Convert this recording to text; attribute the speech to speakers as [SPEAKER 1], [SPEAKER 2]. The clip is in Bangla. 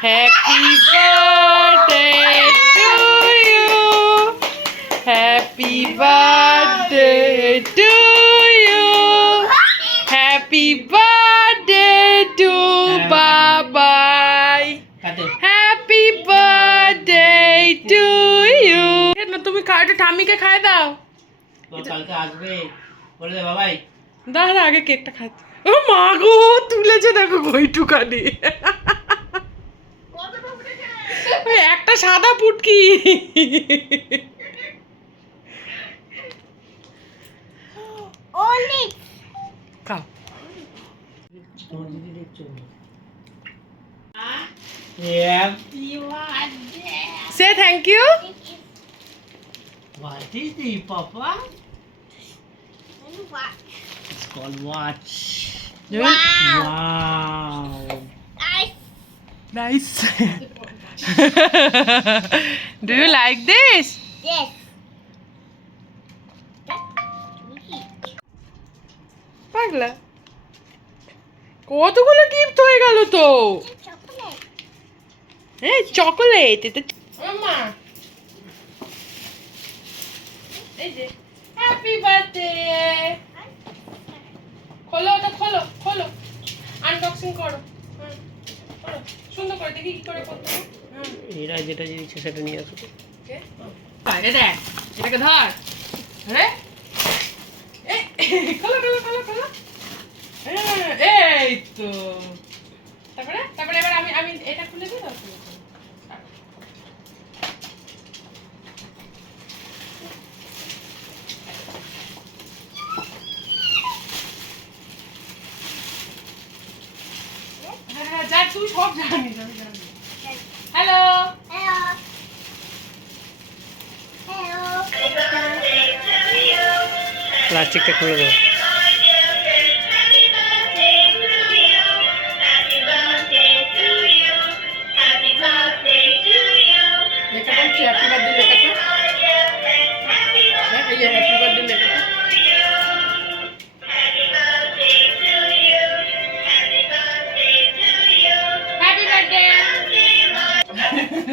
[SPEAKER 1] Happy birthday to you. Happy birthday to you. Happy birthday to
[SPEAKER 2] কাটে।
[SPEAKER 1] হ্যাপি বার্থডে টু ইউ না তুমি খাওয়াটা ঠাম্মিকে খায় দাও।
[SPEAKER 2] কালকে আসবে। বলে দে বাবাই।
[SPEAKER 1] দাঁড়া আগে কেকটা খাচ্ছে ও মা গো তুলেছে দেখো গইটুকানি ওই একটা সাদা পুটকি খাও
[SPEAKER 2] তোমার দিদি দেখছো happy
[SPEAKER 1] say thank you
[SPEAKER 2] What is the papa? It's called watch. Wow.
[SPEAKER 1] nice do you like this পাগলা কতগুলো গিফট হয়ে গেল তো হ্যাঁ চকোলেট এটা মামা এই যে হ্যাপি বার্থডে খোলো ওটা খোলো খোলো আনবক্সিং করো হুম, করো সুন্দর করে দেখি কি করে করতে
[SPEAKER 2] এরা যেটা দিচ্ছে সেটা নিয়ে আসো
[SPEAKER 1] বাইরে দেখ এটাকে ধর। এ, খোলো খোলো খোলো খোলো। হ্যাঁ, এই তো। তারপরে তারপরে এবার আমি আমি এটা খুলে দিই তুই সব জানিস জানি। হ্যালো
[SPEAKER 2] প্লাস্টিকটা খুলে দেবো এটা কোন চেয়ারটা দিলে